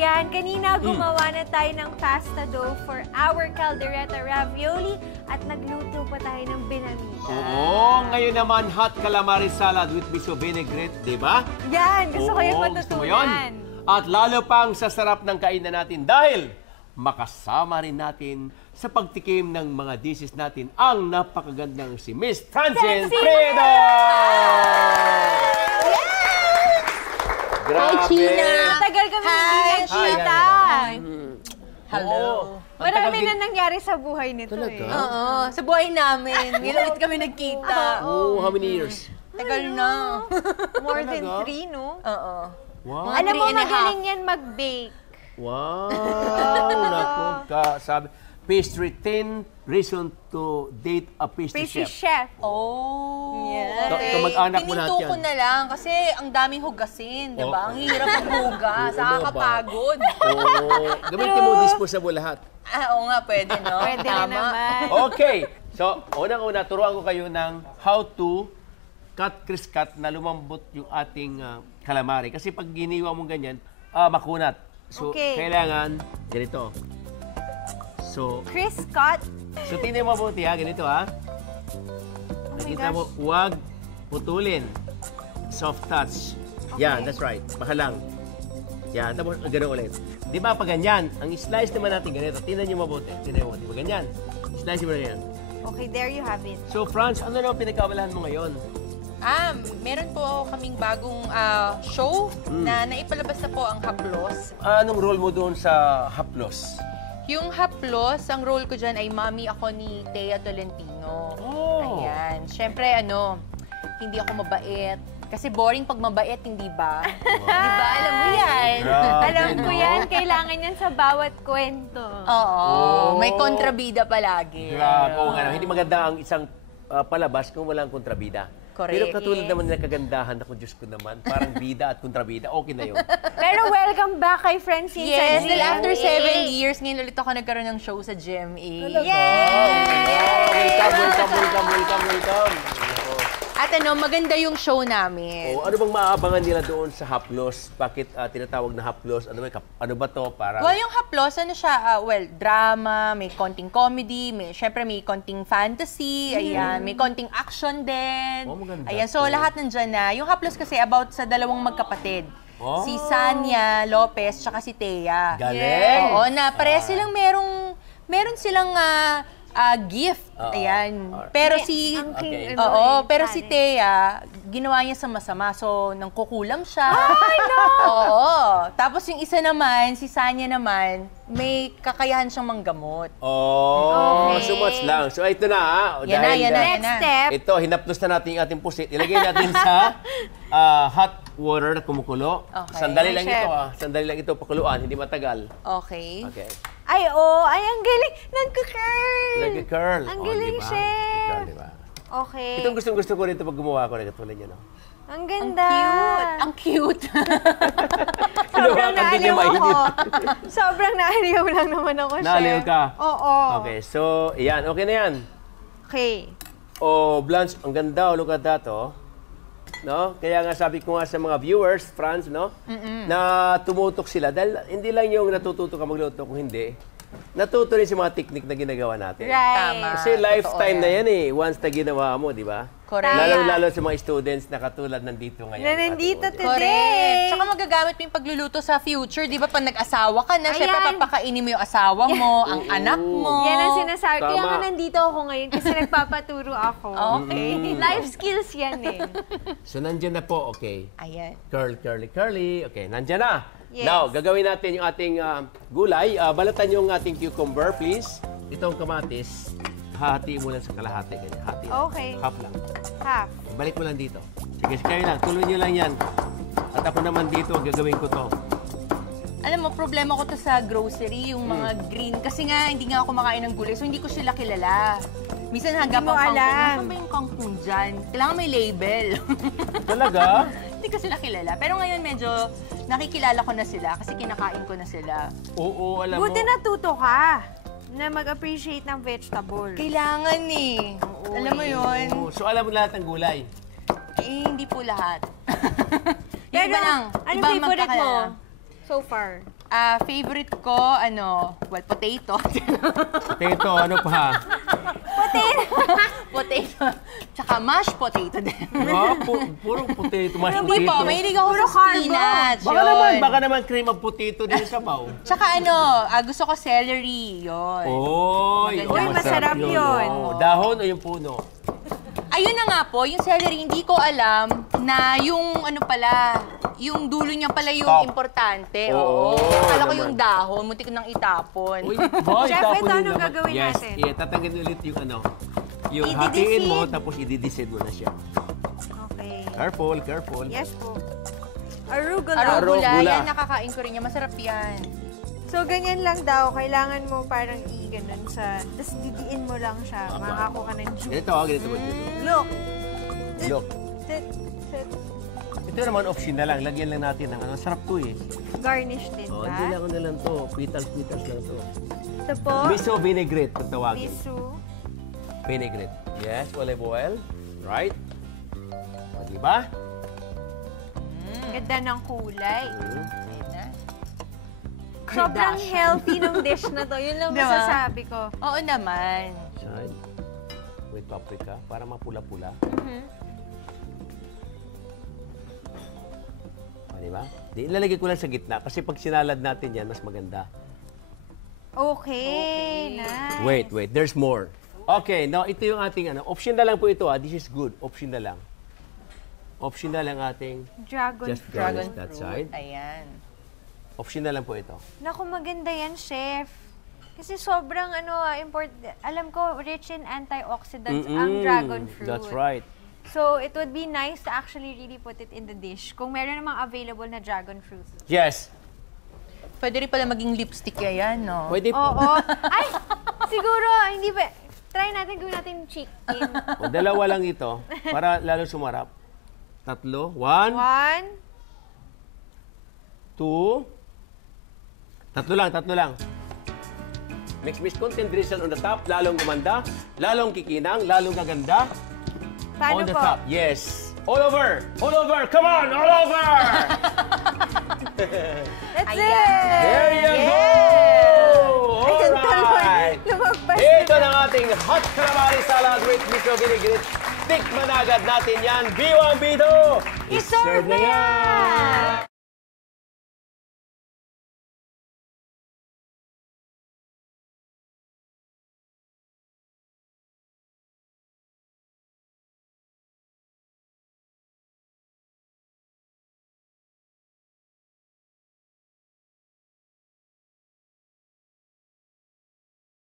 Ayan, kanina gumawa na tayo ng pasta dough for our caldereta ravioli at nagluto pa tayo ng binamita. Oo, ngayon naman hot calamari salad with miso vinaigrette, di ba? Yan, gusto ko yung Gusto mo yun? matutunan. At lalo pang sasarap ng kainan natin dahil makasama rin natin sa pagtikim ng mga dishes natin ang napakagandang si Miss Francine Fredo! Grabe! Hi, China! Tagal kami hindi nagkita. Hello. Marami na nangyari sa buhay nito Talaga? eh. Oo, sa buhay namin. Ngayon ulit kami nagkita. Oh, how many years? Tagal na. More than Talaga? 3, no? Oo. Wow! Alam mo, 3 and a half. magaling yan mag-bake. Wow! Naku, sabi. Pastry 10 reason to date a pastry Pastry chef. chef. Oh. Yes. Kamag-anak mo lahat Pininto ko yan. na lang kasi ang daming hugasin, di ba? Oo. Ang hirap maghugas, nakakapagod. Oo. Gamitin mo disposable lahat. Oo nga, pwede, no? Pwede na Tama. naman. Okay. So, unang-una, turuan ko kayo ng how to crisp cut na lumambot yung ating calamari. Kasi pag giniwa mo ganyan, makunat. So, Okay. kailangan ganito. So, Chris Scott. tingnan mo mabuti ha. Ganito ha. Oh my Nakita mo, gosh. huwag putulin. Soft touch. Yan, that's right. Baka lang. Yan, tapos gano'n ulit. Di ba pag ganyan, ang slice naman natin ganito. Tingnan niyo mabuti. Tingnan mo, di ba ganyan? Slice mo na yan. Okay, there you have it. So, Franz, ano naman pinagkabalahan mo ngayon? Meron po kaming bagong show na naipalabas na po ang Haplos. Anong role mo doon sa Haplos? Yung Haplos, ang role ko dyan ay mommy ako ni Thea Tolentino. Oh. Ayan. Siyempre, hindi ako mabait. Kasi boring pag mabait, hindi ba? Di ba? Alam mo yan. Grabe, Alam ko no? yan, kailangan yan sa bawat kwento. Oo. Oh. May kontrabida palagi. Grabe. Oo nga naman. Hindi maganda ang isang palabas kung walang kontrabida. Correct. Pero katulad naman ng kagandahan, ako Diyos ko naman, parang bida at kontrabida, okay na yun. Pero welcome back kay Francine Yes, sa well, after GMA. 7 years, ngayon ulit ako nagkaroon ng show sa GMA. Welcome. At maganda yung show namin. Oh, ano bang maaabangan nila doon sa Haplos? Bakit tinatawag na Haplos? Ano ba to? Parang... Well, yung Haplos, siya, drama, may konting comedy, syempre may konting fantasy, ayan, may konting action din. Oh, maganda Ayan, so to. lahat nandyan na. Yung Haplos kasi about sa dalawang magkapatid. Oh. Si Sanya Lopez tsaka si Thea. Galing! Oo, na pareha silang meron silang gift. Ayan. Pero si... Okay. pero si Thea, ginawa niya sa masama. So, nang kukulam siya. Ay, no! Oo. Tapos yung isa naman, si Sanya naman, may kakayahan siyang manggamot. Oh, Okay. so much lang. So ito na ha. Yan na, yan na. Next step. Ito, hinaplos na natin yung ating pusit. Ilagay natin sa hot water na kumukulo. Okay. Sandali lang Chef. ito ha. Sandali lang ito pakuluan, hindi matagal. Okay. Okay. Ay, ang galing. Nagka-curl. Nag-curl. Ang galing, diba? chef. Nag-curl, diba? Okay. Itong gustong-gusto ko rito pag gumawa ko na katulad niya, no? Ang Ang ganda. cute. Ang cute. Sobrang Hawakan din naaliw yung mainit. ako. Sobrang naaliw lang naman ako, chef. Naaliw ka? Oo. Okay, so, yan. Okay na yan. Okay. Oh, Blanche, ang ganda. Oh, look at that, oh. No? Kaya nga sabi ko nga sa mga viewers, Franz, no? Na tumutok sila. Dahil hindi lang yung natututo ka magluto, kung hindi, natuto rin sa mga technique na ginagawa natin. Right. Tama. Kasi lifetime Totoo na yan eh, once na ginawa mo, di ba? Correct. Lalo-lalo sa mga students na katulad nandito ngayon. Na nandito Ate Ode. today. Correct. Tsaka magagamit mo yung pagluluto sa future. Di ba, pag nag-asawa ka na, syempre Ayan. papakainin mo yung asawa mo, ang anak mo. Yan ang sinasabi. Kaya Tama. nga nandito ako ngayon kasi nagpapaturo ako. Okay. Life skills yan eh. So, nandyan na po, okay. Ayan. Curl, curly, curly. Okay, nandyan na. Yes. Now, gagawin natin yung ating gulay. Balatan yung ating cucumber, please. Itong kamatis, hahati mo lang sa kalahati. Ganyan, hati. Okay. Half lang. Half. Balik mo lang dito. Sige, kayo lang. Tuloy nyo lang yan. At ako naman dito, gagawin ko to. Alam mo, problema ko to sa grocery, yung mga green. Kasi nga, hindi nga ako makain ng gulay, so hindi ko sila kilala. Minsan hanggang Hindi mo pang kangkong. alam. Nasaan ba yung kangkong dyan? Kailangan may label. Talaga? Hindi ko sila kilala. Pero ngayon medyo nakikilala ko na sila kasi kinakain ko na sila. Oo, alam mo. Buti natuto ka na mag-appreciate ng vegetable. Kailangan eh. Alam mo yun? Oo, so, alam mo lahat ng gulay. Eh, hindi po lahat. Yung Pero, iba lang. anong Iba ang favorite mo magkakilala. so far? Favorite ko, well, potato. Potato, ano pa? Potato. Tsaka mashed potato din. Wow, puro potato, mashed Hindi po, potato. mahilig ako sa spinach. Baka naman cream of potato din sa baw. Tsaka gusto ko celery. Yun. Oy, Maganda. Masarap yun. Oh. Dahon o yung puno? Ayun na nga po, yung celery, hindi ko alam na yung yung dulo niya pala yung Top. importante. Oo, Akala ko naman. yung dahon, muntik ko nang itapon. Uy, boy, Chef, tapon ito yun anong naman. gagawin yes, natin? Yes, tatanggalin ulit yung yung Ididisid. hatiin mo, tapos ididisid mo na siya. Okay. Careful, careful. Yes po. Arugula. Arugula, Arugula. yan, nakakain ko rin yan. Masarap yan. So, ganyan lang daw. Kailangan mo parang i-ganon sa... Tapos didiin mo lang siya. Makako ka ng juice. Ganito, ganito mo dito. Look. Look. Sit. Ito naman option na lang. Lagyan lang natin ng sarap to eh. Garnish din Oh, ba? hindi lang na lang to. Petals lang to. Ito po. Miso vinaigrette, kung tawagin. Miso. Vinaigrette. Yes, olive oil. Right? O, diba? Ganda ng kulay. Ayun na. Sobrang healthy ng dish na to. Yun lang Diba? masasabi ko. Oo naman. Side. With paprika, para mapula-pula. Diba? Ilalagay ko lang sa gitna kasi pag sinalad natin yan, mas maganda. Okay. Nice. Wait. There's more. Okay, now ito yung ating option na lang po ito. This is good. Option na lang. Option na lang ating Dragon just fruit. garnish Dragon that fruit. side. Ayan. Option na lang po ito. Naku, maganda yan, chef. Kasi sobrang alam ko, rich in antioxidants ang dragon fruit. That's right. So, it would be nice to actually really put it in the dish kung meron namang available na dragon fruit. Yes. Pwede rin pala maging lipstick yan, no? Pwede po. Oo. Ay, siguro, hindi pa. Try natin, gawin natin chicken. O, dalawa lang ito para lalo sumarap. Tatlo. 1, 1, 2. Tatlo lang. Mix konting drizzle on the top, lalong gumanda, lalong kikinang, lalong gaganda. paano On the po? top, yes. All over! Come on, all over! That's Ayan. it! There you go! Ayan, Alright! lumagpas Ito na. na ang ating hot calamari salad with miso vinaigrette. Tikman agad natin yan. Biwang Bito! I-serve na yan!